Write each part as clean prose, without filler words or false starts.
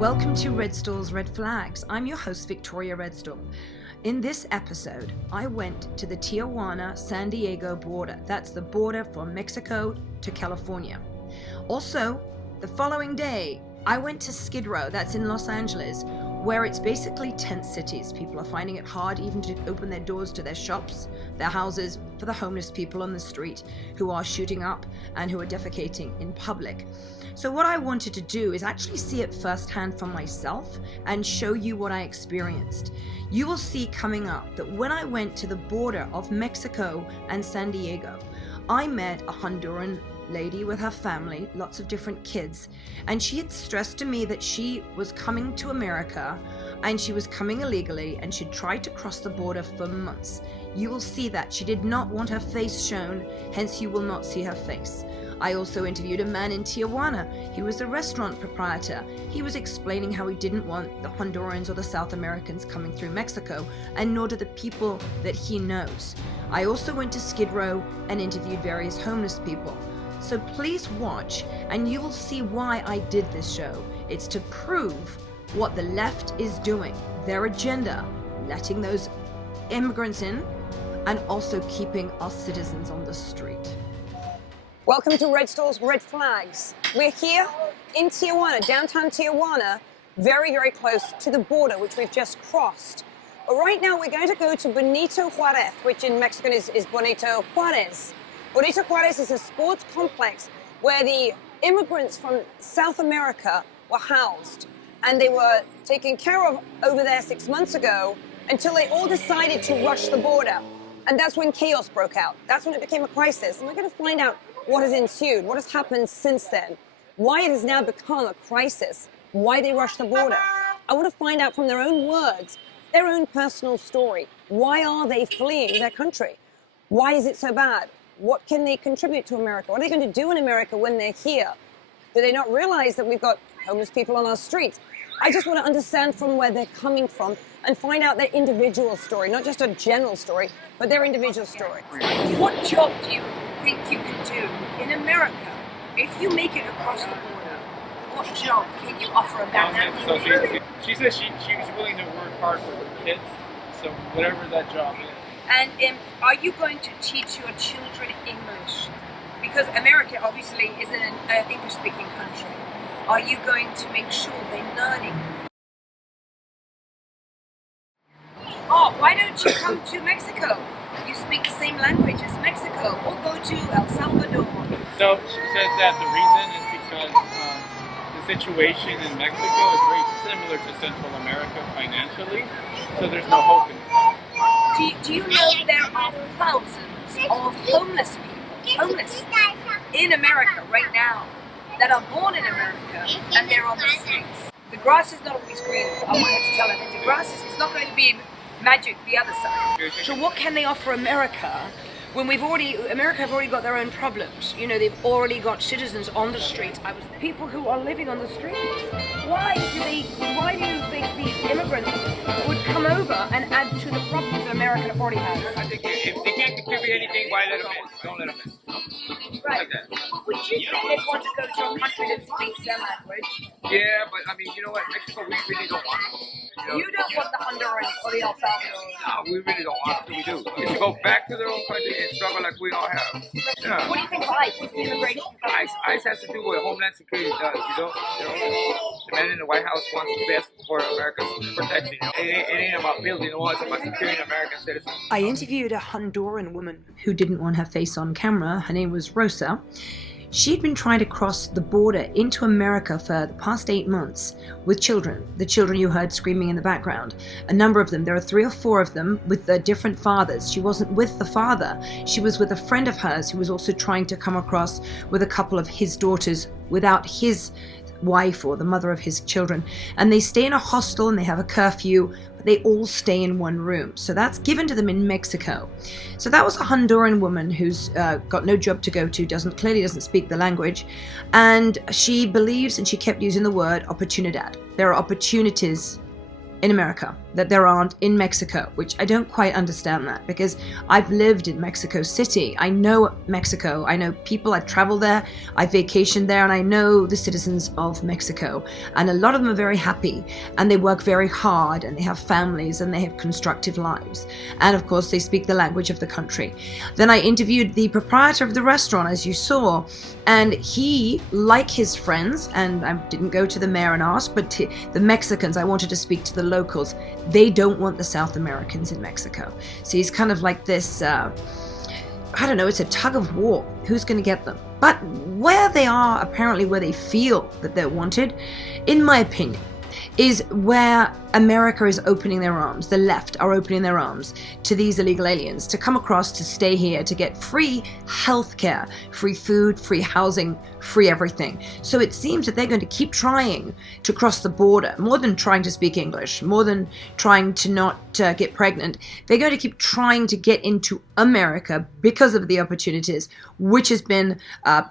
Welcome to Redstall's Red Flags. I'm your host, Victoria Redstall. In this episode, I went to the Tijuana-San Diego border. That's the border from Mexico to California. Also, the following day, I went to Skid Row, that's in Los Angeles, where it's basically tent cities. People are finding it hard even to open their doors to their shops, their houses, for the homeless people on the street who are shooting up and who are defecating in public. So what I wanted to do is actually see it firsthand for myself and show you what I experienced. You will see coming up that when I went to the border of Mexico and San Diego, I met a Honduran lady with her family, lots of different kids, and she had stressed to me that she was coming to America and she was coming illegally and she'd tried to cross the border for months. You will see that she did not want her face shown, hence you will not see her face. I also interviewed a man in Tijuana. He was a restaurant proprietor. He was explaining how he didn't want the Hondurans or the South Americans coming through Mexico, and nor do the people that he knows. I also went to Skid Row and interviewed various homeless people. So please watch and you will see why I did this show. It's to prove what the left is doing, their agenda, letting those immigrants in and also keeping our citizens on the street. Welcome to Redstall's Red Flags. We're here in Tijuana, downtown Tijuana, very, very close to the border, which we've just crossed. But right now we're going to go to Benito Juarez, which in Mexican is Bonito Juarez. Bonito Juarez is a sports complex where the immigrants from South America were housed. And they were taken care of over there 6 months ago until they all decided to rush the border. And that's when chaos broke out. That's when it became a crisis. And we're going to find out what has ensued, what has happened since then, why it has now become a crisis, why they rushed the border. I want to find out from their own words, their own personal story. Why are they fleeing their country? Why is it so bad? What can they contribute to America? What are they going to do in America when they're here? Do they not realize that we've got homeless people on our streets? I just want to understand from where they're coming from and find out their individual story, not just a general story, but their individual story. What job do you think you can do in America if you make it across the border? What job can you offer America? So she said she was willing to work hard for her kids, so whatever that job is. And are you going to teach your children English? Because America obviously is an English-speaking country. Are you going to make sure they're learning? Oh, why don't you come to Mexico? You speak the same language as Mexico, or go to El Salvador. So she says that the reason is because the situation in Mexico is very similar to Central America financially, so there's no hope in it. Do you know there are thousands of homeless people, homeless, in America right now, that are born in America and they're on the streets? The grass is not always green. I wanted to tell her that the grass is it's not going to be magic the other side. So what can they offer America when America have already got their own problems? You know, they've already got citizens on the streets. People who are living on the streets. Why do you think these immigrants would come over and add to the problems that America already has? I think if they can't contribute anything, why let them in? Don't let them in. Right. Like that. Would you think they'd want to go to a country that speaks their language? Yeah, but I mean, you know what? Mexico, we really don't want them. You don't want the Hondurans or the El Salvador. No, we really don't want them. We do. They should go back to their own country and struggle like we all have. Yeah. What do you think of ICE, immigration? ICE has to do what Homeland Security does, you know? The man in the White House wants the best for America's protection. You know? It ain't about building walls, it's about securing American citizens. I interviewed a Honduran woman who didn't want her face on camera. Her name was Rosa. She'd been trying to cross the border into America for the past 8 months with children, the children you heard screaming in the background. A number of them, there are 3 or 4 of them with different fathers. She wasn't with the father. She was with a friend of hers who was also trying to come across with a couple of his daughters without his wife or the mother of his children. And they stay in a hostel and they have a curfew, but they all stay in one room. So that's given to them in Mexico. So that was a Honduran woman who's got no job to go to, clearly doesn't speak the language. And she believes, and she kept using the word opportunidad. There are opportunities in America that there aren't in Mexico, which I don't quite understand that, because I've lived in Mexico City. I know Mexico. I know people. I've traveled there. I've vacationed there, and I know the citizens of Mexico. And a lot of them are very happy, and they work very hard, and they have families, and they have constructive lives. And of course, they speak the language of the country. Then I interviewed the proprietor of the restaurant, as you saw, and he, like his friends, and I didn't go to the mayor and ask, but the Mexicans, I wanted to speak to the locals. They don't want the South Americans in Mexico. So he's kind of like this, I don't know, it's a tug of war. Who's going to get them? But where they are, apparently where they feel that they're wanted, in my opinion, is where America is opening their arms, the left are opening their arms to these illegal aliens to come across, to stay here, to get free healthcare, free food, free housing, free everything. So it seems that they're going to keep trying to cross the border, more than trying to speak English, more than trying to not get pregnant. They're going to keep trying to get into America because of the opportunities, which has been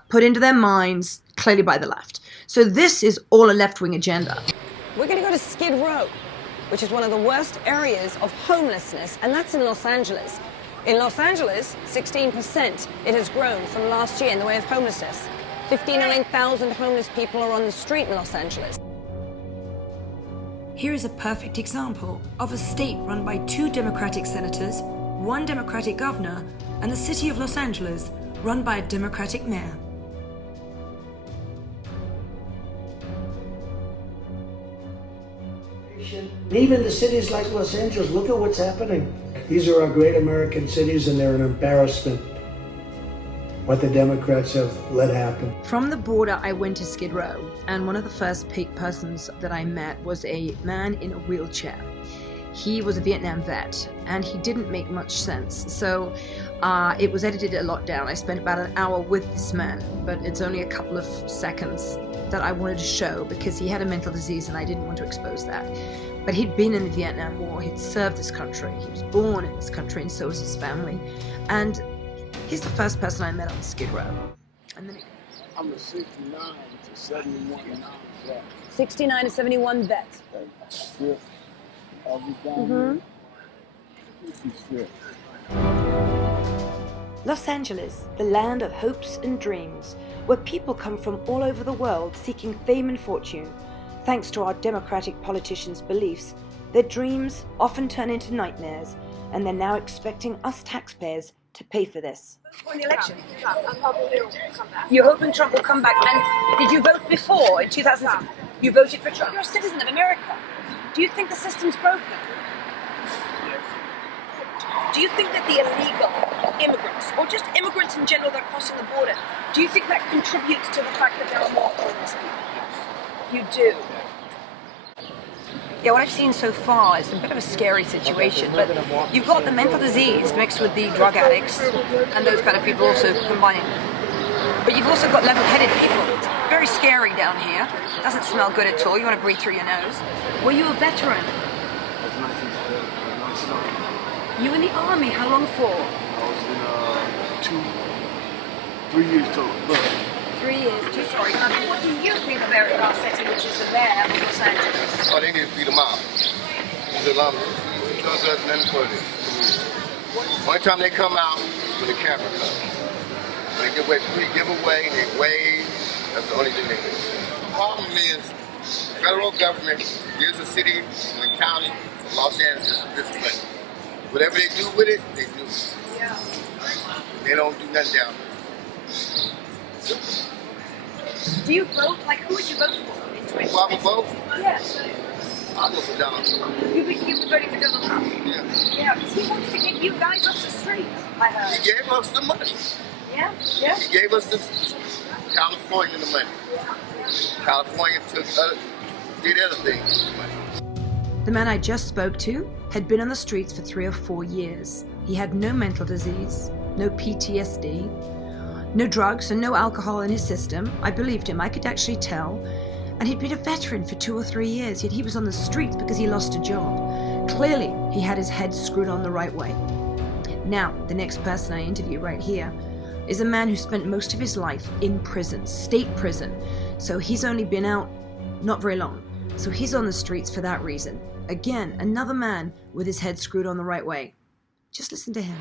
put into their minds clearly by the left. So this is all a left-wing agenda. We're going to go to Skid Row, which is one of the worst areas of homelessness, and that's in Los Angeles. In Los Angeles, 16% it has grown from last year in the way of homelessness. 59,000 homeless people are on the street in Los Angeles. Here is a perfect example of a state run by 2 Democratic senators, 1 Democratic governor, and the city of Los Angeles run by a Democratic mayor. Even the cities like Los Angeles, look at what's happening. These are our great American cities, and they're an embarrassment what the Democrats have let happen. From the border, I went to Skid Row, and one of the first persons that I met was a man in a wheelchair. He was a Vietnam vet, and he didn't make much sense. So it was edited a lot down. I spent about an hour with this man, but it's only a couple of seconds that I wanted to show because he had a mental disease and I didn't want to expose that. But he'd been in the Vietnam War, he'd served this country, he was born in this country, and so was his family. And he's the first person I met on Skid Row. And then I'm a 69 to 71 vet. 69 to 71 vet. Strip. Everything. Strip. Los Angeles, the land of hopes and dreams, where people come from all over the world seeking fame and fortune. Thanks to our Democratic politicians' beliefs, their dreams often turn into nightmares, and they're now expecting us taxpayers to pay for this. For the election, you're hoping Trump will come back. And did you vote before in 2006? You voted for Trump. You're a citizen of America. Do you think the system's broken? Do you think that the illegal immigrants, or just immigrants in general that are crossing the border, do you think that contributes to the fact that there are more homeless people? You do? Yeah, what I've seen so far is a bit of a scary situation, but you've got the mental disease mixed with the drug addicts and those kind of people also combining. But you've also got level-headed people. It's very scary down here. It doesn't smell good at all. You want to breathe through your nose. Were you a veteran? You in the army? How long for? I was in 3 years total. 3 years. Sorry. What do you think of Eric Garcetti, which is the mayor of Los Angeles? Oh, they need to beat him out. He's a lump. He does nothing for this. One time they come out is when the camera comes. When they give away free giveaway, they wave. That's the only thing they do. The problem is the federal government gives the city and the county of Los Angeles this money. Whatever they do with it, they do. Yeah. They don't do nothing down there. Do you vote? Like, who would you vote for in 2020? Who I would vote? Yeah. I'll go for Donald Trump. You would voting for Donald Trump? Yeah. Yeah, because he wants to get you guys off the street, I heard. He gave us the money. Yeah? Yeah? He gave us the California the money. California did other things with the money. The man I just spoke to had been on the streets for 3 or 4 years. He had no mental disease, no PTSD, no drugs and no alcohol in his system. I believed him, I could actually tell. And he'd been a veteran for 2 or 3 years, yet he was on the streets because he lost a job. Clearly, he had his head screwed on the right way. Now, the next person I interview right here is a man who spent most of his life in prison, state prison. So he's only been out not very long. So he's on the streets for that reason. Again, another man with his head screwed on the right way. Just listen to him.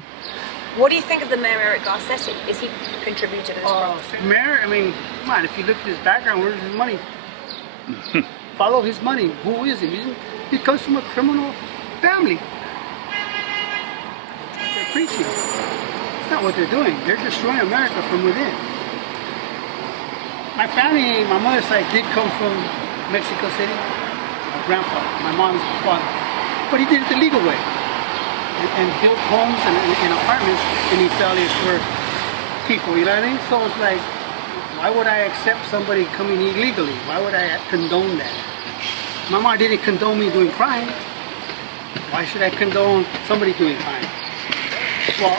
What do you think of the Mayor Eric Garcetti? Is he contributing to this problem? Mayor, I mean, come on, if you look at his background, where's his money? Follow his money. Who is he? He comes from a criminal family. They're preaching. It's not what they're doing. They're destroying America from within. My family, my mother's side did come from Mexico City. My grandfather, my mom's father. But he did it the legal way. And built homes and apartments in these valleys for people, you know what I mean? So it's like, why would I accept somebody coming illegally? Why would I condone that? My mom didn't condone me doing crime. Why should I condone somebody doing crime? Well,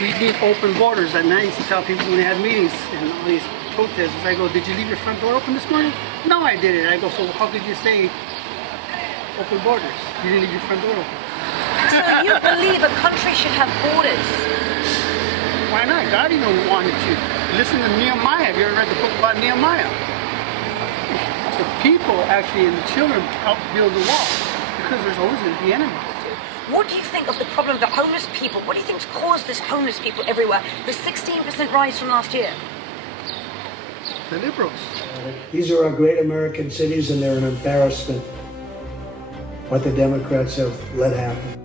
we need open borders. At night, I used to tell people when they had meetings and all these protests, I go, did you leave your front door open this morning? No, I didn't. I go, so how could you say open borders? You didn't leave your front door open. So you believe a country should have borders? Why not? God even wanted you. Listen to Nehemiah. Have you ever read the book about Nehemiah? The people actually and the children helped build the wall because there's always going to be enemies. What do you think of the problem of the homeless people? What do you think's caused this homeless people everywhere? The 16% rise from last year. The liberals. These are our great American cities, and they're an embarrassment. What the Democrats have let happen.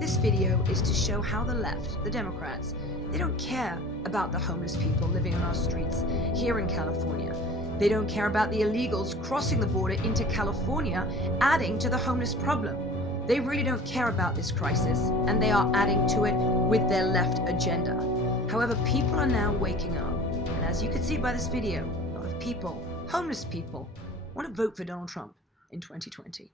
This video is to show how the left, the Democrats, they don't care about the homeless people living on our streets here in California. They don't care about the illegals crossing the border into California, adding to the homeless problem. They really don't care about this crisis, and they are adding to it with their left agenda. However, people are now waking up, and as you can see by this video, a lot of people, homeless people, want to vote for Donald Trump in 2020.